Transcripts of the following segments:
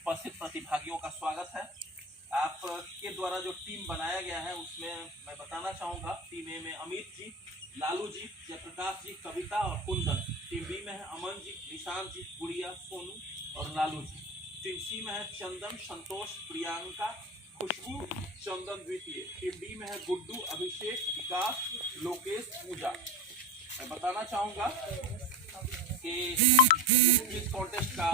उपस्थित प्रतिभागियों का स्वागत है। आपके द्वारा जो टीम बनाया गया है उसमें मैं बताना चाहूँगा, टीम ए में अमित जी, लालू जी, जयप्रकाश जी, कविता और कुंदन। टीम बी में है अमन जी, निशांत जी, गुड़िया, सोनू और लालू जी। टीम सी में है चंदन, संतोष, प्रियंका, खुशबू, चंदन द्वितीय। टीम डी में है गुड्डू, अभिषेक, विकास, लोकेश, पूजा। मैं बताना चाहूँगा कि इस कॉन्टेस्ट का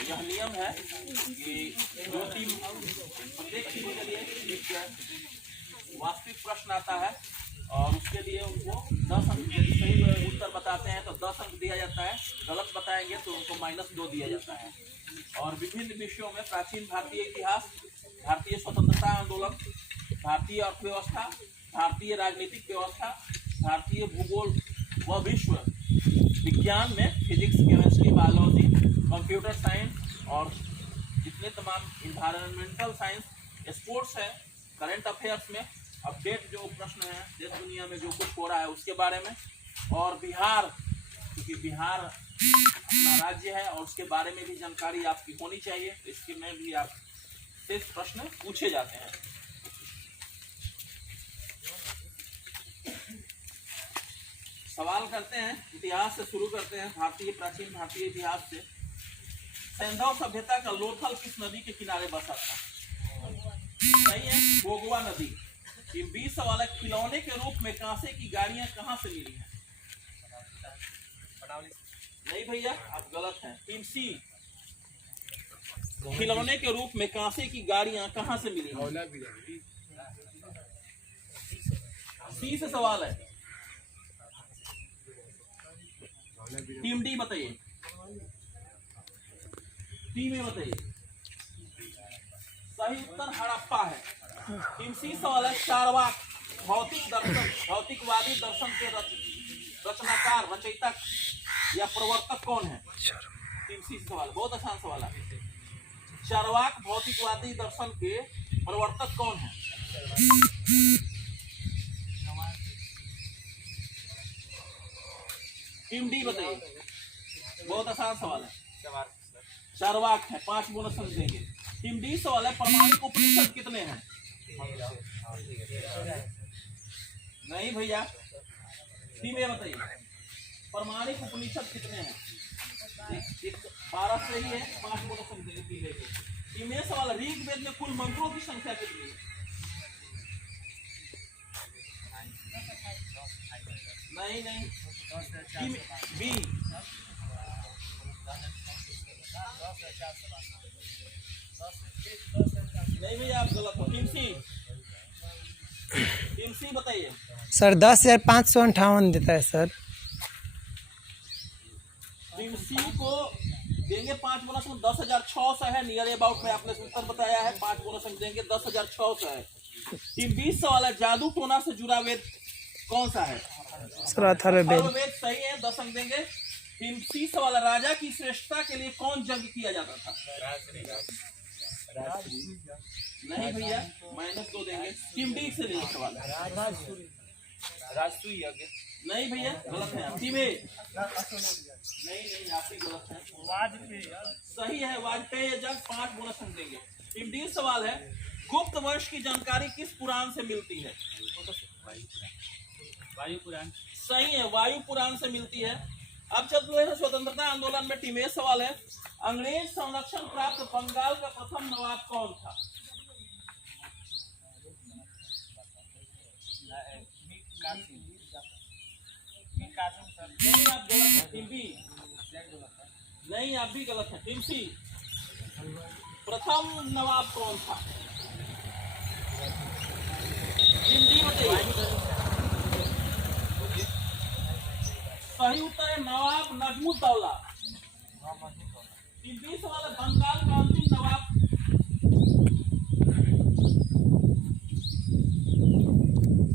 यह नियम है कि जो टीम प्रत्येक टीम के लिए एक वास्तविक प्रश्न आता है और उसके लिए उनको 10 अंक, यदि सही उत्तर बताते हैं तो 10 अंक दिया जाता है, गलत बताएंगे तो उनको -2 दिया जाता है। और विभिन्न विषयों में प्राचीन भारतीय इतिहास, भारतीय स्वतंत्रता आंदोलन, भारतीय अर्थव्यवस्था, भारतीय राजनीतिक व्यवस्था, भारतीय भूगोल व विश्व विज्ञान में physics, chemistry, biology, computer science और जितने तमाम इन्वायरमेंटल साइंस, स्पोर्ट्स है, करंट अफेयर्स में अपडेट जो प्रश्न है देश दुनिया में जो कुछ हो रहा है उसके बारे में, और बिहार, क्योंकि बिहार अपना राज्य है और उसके बारे में भी जानकारी आपकी होनी चाहिए, तो इसके में भी आप शेष प्रश्न पूछे जाते हैं। सवाल करते हैं, इतिहास से शुरू करते हैं, प्राचीन भारतीय इतिहास से। सैंधव सभ्यता का लोथल किस नदी के किनारे बसा था? सही है, बोगवा नदी। टीम बी सवाल है, खिलौने के रूप में कांसे की गाड़ियां कहां से मिली हैं? नहीं भैया, आप गलत हैं। टीम सी, खिलौने के रूप में कांसे की गाड़ियां कहां से मिली हैं? सी से सवाल है। टीम डी बताइए, टीम ए बताइए। सही उत्तर हड़प्पा है। टीम सी सवाल है, चारवाक भौतिकवादी दर्शन के रचनाकार, रचयिता या प्रवर्तक कौन है? टीम सी सवाल, बहुत आसान सवाल है। चारवाक भौतिकवादी दर्शन के प्रवर्तक कौन है? टीम डी बताइए, बहुत आसान सवाल है। चारवाक है, 5 बोनस देंगे। टीम डी सवाल है, प्रमाणिक उपनिषद कितने हैं? नहीं भैया। टीम ए बताइए, प्रमाणिक उपनिषद कितने हैं? 12 सही है, 5 बोनस देंगे। टीम ए सवाल, ऋग्वेद में कुल मंत्रों की संख्या कितनी है? नहीं। टीम बी, नहीं भैया आप गलत हो। टीम सी बताइए। सर 10,558 देता है सर। टीम सी को देंगे 5 बोनस में, 10,600 है, नियर अबाउट में आपने उत्तर बताया है, 5 बोनस हम देंगे, 10,600 है। टीम बी सवाल है, जादू टोना से जुड़ा वेद कौन सा है? सर अथर्ववेद। सही है, 10 अंक देंगे। टीम सी सवाल है, राजा की श्रेष्ठता के लिए कौन जंग किया जाता था? नहीं भैया, -2 देंगे। टीम डी से नहीं सवाल है। नहीं भैया, गलत है। टीम ए, नहीं आप ही गलत है। सही है, वाजपेयी जंग, 5 बोनस हम देंगे। टीम डी सवाल है, गुप्त वंश की जानकारी किस पुराण से मिलती है? वायु पुराण। सही है, वायु पुराण से मिलती है। अब चलते हैं स्वतंत्रता आंदोलन में। टीम ए सवाल है, अंग्रेज संरक्षण प्राप्त बंगाल का प्रथम नवाब कौन था? नहीं आप गलत है। टीम बी, नहीं आप भी गलत है। टीम सी, प्रथम नवाब कौन था? टीम डी बताइए। सही उत्तर है नवाब नजमुद्दौला। टीम बी सवाल है, बंगाल का अंतिम नवाब।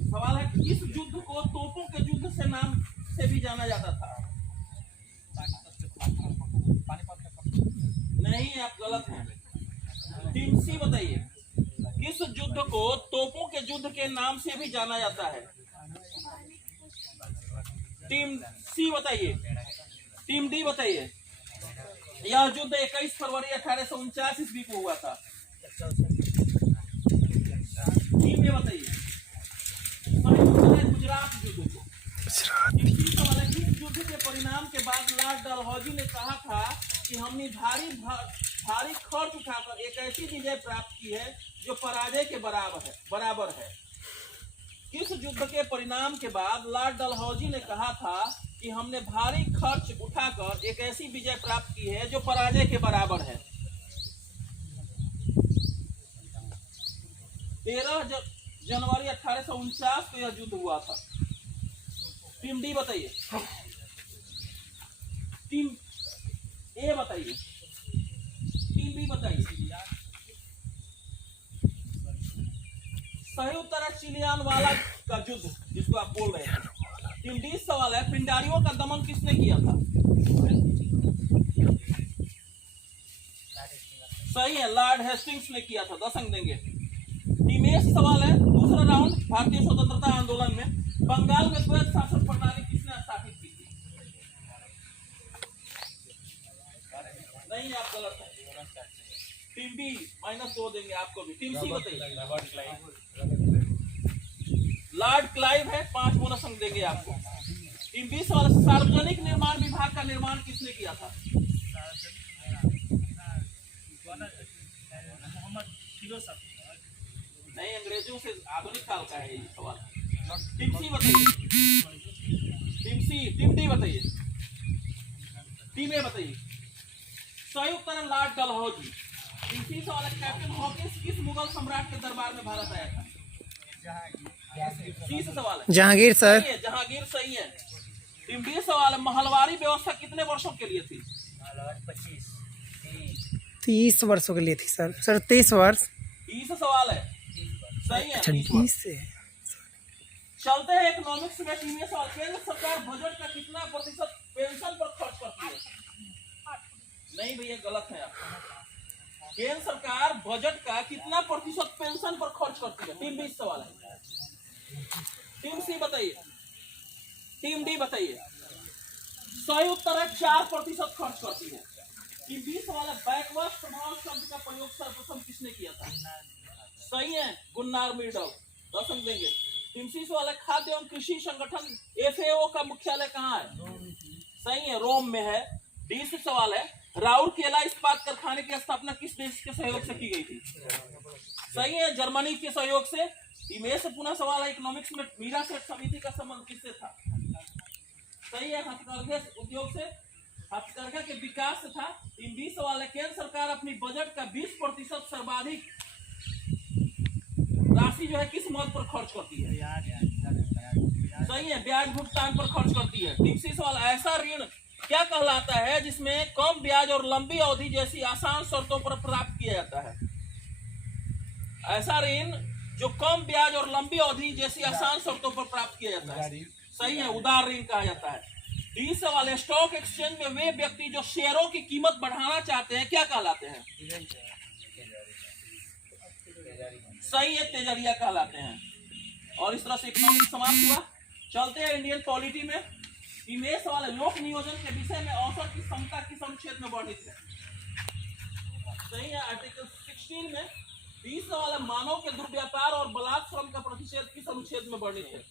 सवाल है, इस युद्ध को तोपों के युद्ध से नाम से भी जाना जाता था? नहीं आप गलत हैं। टीम सी बताइए, किस युद्ध को तोपों के युद्ध के नाम से भी जाना जाता है? टीम सी बताइए। टीम डी बताइए। यह युद्ध 21 फरवरी 1849 ईस्वी को हुआ था। टीम ये बताइए गुजरात युद्ध को। इस युद्ध के परिणाम के बाद लॉर्ड डलहौजी ने कहा था कि हमने भारी खर्च उठाकर एक ऐसी विजय प्राप्त की है जो पराजय के बराबर है। इस युद्ध के परिणाम के बाद लॉर्ड डलहौजी ने कहा था कि हमने भारी खर्च उठाकर एक ऐसी विजय प्राप्त की है जो पराजय के बराबर है। 13 जनवरी 1849 को यह युद्ध हुआ था। टीम डी बताइए, टीम ए बताइए, टीम बी बताइए। संयुक्त राज्य चिलियान वाला का युद्ध जिसको आप बोल रहे हैं। टीम डी सवाल है, पिंडारियों का दमन किसने किया था? सही है, लॉर्ड हेस्टिंग्स ने किया था। 10 अंक देंगे। टीम ए सवाल है, दूसरा राउंड भारतीय स्वतंत्रता आंदोलन में बंगाल में द्वैत शासन प्रणाली किसने स्थापित की थी? नहीं, आप गलत है। टीम बी -2 देंगे आपको भी। टीम सी बताइए। लॉर्ड क्लाइव है, 5 बोनस अंक देंगे आपको। टीम बी सवाल, सार्वजनिक निर्माण विभाग का निर्माण किसने किया था? नहीं, अंग्रेजों से आधुनिक काल का है ये सवाल। टीम सी बताइए। टीम सी, टीम डी बताइए। टीम ए बताइए। संयुक्त लॉर्ड डलहौजी। टीम सी सवाल है, कैप्टन हॉकिंस किस मुगल सम्राट के दरबार में भारत आया था? सी से सवाल है। जहांगीर सर। जहांगीर सही है। टीम डी सवाल है, महलवारी व्यवस्था कितने वर्षों के लिए थी? 30 वर्षों के लिए थी सर। 30 वर्ष। 30 सवाल है, सही है। 30 से चलते हैं इकोनॉमिक्स में। टीम ए सवाल, केंद्र सरकार बजट का कितना प्रतिशत पेंशन पर खर्च करती है? नहीं भैया, गलत है आप। केंद्र सरकार बजट का कितना प्रतिशत पेंशन पर खर्च करती है? टीम बी सवाल है। टीम सी बताइए। टीम डी बताइए। संयुक्त राज्य 4% खर्च करती है। टीम बी सवाल है, बैकवर्ड प्रभाव शब्द का प्रयोग सर्वप्रथम किसने किया था? सही है, गुन्नार मीडल। 10 अंक देंगे। टीम सी सवाल है, खाद्य एवं कृषि संगठन FAO का मुख्यालय कहाँ है? सही है, रोम में है। डी से सवाल है, राउरकेला इस्पात कारखाने की स्थापना किस देश के सहयोग से की गई थी? सही है, जर्मनी के सहयोग से। टीम ए से पुनः सवाल है, इकोनॉमिक्स में मीरा सेठ समिति का संबंध किससे था? सही है, हथकरघा उद्योग से, हथकरघा के विकास से था। टीम बी सवाल है, केंद्र सरकार अपनी बजट का 20% सर्वाधिक राशि जो है किस मद पर खर्च करती है? सही है, ब्याज भुगतान पर खर्च करती है। टीम सी सवाल, ऐसा ऋण क्या कहलाता है जिसमें कम ब्याज और लंबी अवधि जैसी आसान शर्तों पर प्राप्त किया जाता है? ऐसा ऋण जो कम ब्याज और लंबी अवधि जैसी आसान शर्तों पर प्राप्त किया जाता है। सही है, उदार ऋण कहा जाता है। डी सवाल, स्टॉक एक्सचेंज में वे व्यक्ति जो शेयरों की कीमत बढ़ाना चाहते हैं क्या कहलाते हैं? सही है, तेजरिया कहलाते हैं। और इस तरह से इकोनॉमिक्स समाप्त हुआ। चलते हैं इंडियन पॉलिटी में। टीम ए सवाल है, लोक नियोजन के विषय में औसत की क्षमता किस अनुच्छेद में वर्णित है? सही है, आर्टिकल 16 में। 20 सवाल है, मानव के दुर्व्यापार और बलात् श्रम का प्रतिषेध किस अनुच्छेद में वर्णित है?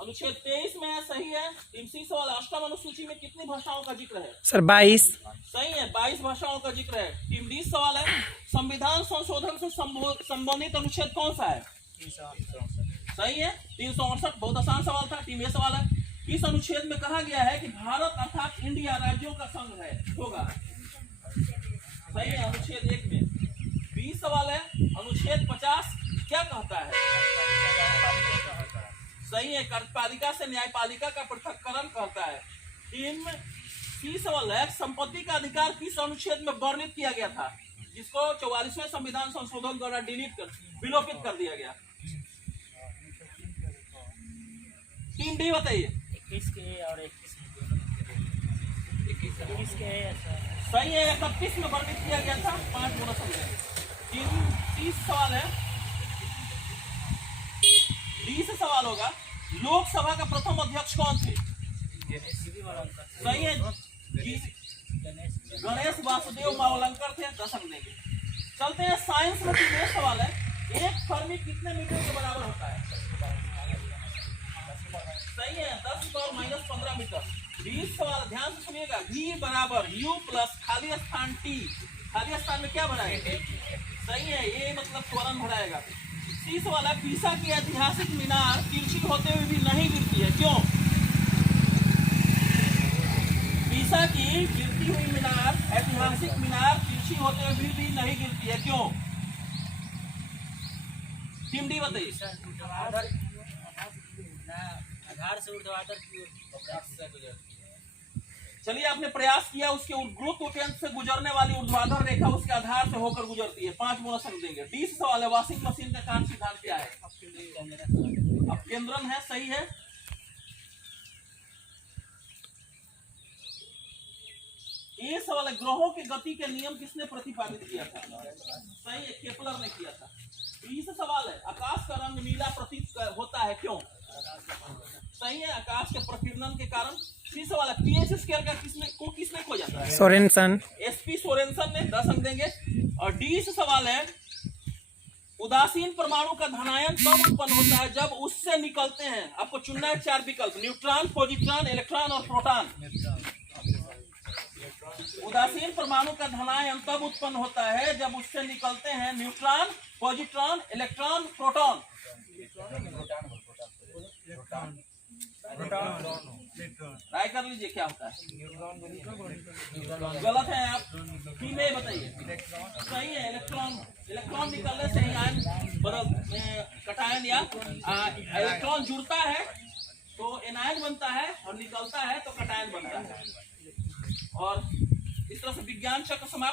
अनुच्छेद 23 में है। सही है। टीम सी सवाल, अष्टम अनुसूची में कितनी भाषाओं का जिक्र है? सर 22। सही है, 22 भाषाओं का जिक्र है। टीम डी सवाल है, संविधान संशोधन से संबंधित अनुच्छेद कौन सा है? सही है, 368। बहुत आसान सवाल था। टीम ए सवाल है, इस अनुच्छेद में कहा गया है कि भारत अर्थात इंडिया राज्यों का संघ है होगा। सही है, अनुच्छेद 1 में। 20 सवाल है, अनुच्छेद 50 क्या कहता है? सही है, कार्यपालिका से न्यायपालिका का पृथक्करण करता है। टीम सी सवाल है, संपत्ति का अधिकार किस अनुच्छेद में वर्णित किया गया था जिसको 44वें संविधान संशोधन द्वारा विलोपित कर दिया गया? टीम डी बताइए। 21 के और 21 के। सही है, 31 में वर्णित किया गया था। 5 बोनस अंक। टीम 30 सवाल है, डी से सवाल होगा, लोकसभा का प्रथम अध्यक्ष कौन थे? सही है, गणेश वासुदेव मावलंकर थे, 10 अंक देंगे। चलते हैं साइंस में। ये सवाल है, एक फर्मी कितने मीटर के बराबर होता है? सही है, 10 पावर माइनस 15 मीटर। 20 सवाल ध्यान से सुनिएगा। V बराबर U प्लस खाली स्थान T। खाली स्थान में क्या भराएगा? सही है, ये मतलब त्वरण भराएगा। 30 सवाल है, पीसा की ऐतिहासिक मीनार तिरछी होते हुए भी नहीं गिरती है, क्यों? पीसा की गिरती हुई मीनार, ऐतिहासिक मीनार तिरछी होते हुए भी नहीं गिरती है, क्यों? टीम डी बताइए। आधार से ऊर्ध्वाधर की ओर। चलिए, आपने प्रयास किया, उसके गुरुत्व केंद्र से गुजरने वाली ऊर्ध्वाधर रेखा उसके आधार से होकर गुजरती है, 5 बोनस अंक देंगे। 20 सवाल है, वॉशिंग मशीन का कार्य सिद्धांत क्या है? अपकेंद्रन है, सही है। ये सवाल है, ग्रहों की गति के नियम किसने प्रतिपादित किया था? सही है, केपलर ने किया था। 20 सवाल है, आकाश का रंग नीला प्रतीत होता है, क्यों? सही है, आकाश के प्रकीर्णन के कारण। 30 सवाल है, पीएच स्केल का किसने खोजा था? सोरेनसन। एसपी सोरेनसन ने, 10 अंक देंगे। और 20 सवाल है, उदासीन परमाणु का धनायन तब उत्पन्न होता है जब उससे निकलते हैं, आपको चुनना है 4 विकल्प, न्यूट्रॉन, पॉजिट्रॉन, इलेक्ट्रॉन और प्रोटॉन। उदासीन परमाणु का धनायन तब उत्पन्न होता है जब उससे निकलते हैं neutron, positron, electron, proton. Try कर लीजिए क्या होता है। गलत है आप, टी में बताइए। सही है, इलेक्ट्रॉन। इलेक्ट्रॉन निकलने से ही आयन कटायन या इलेक्ट्रॉन जुड़ता है तो एनायन बनता है, और निकलता है तो कटायन बनता है। और इस तरह से विज्ञान चक्र समाप्त।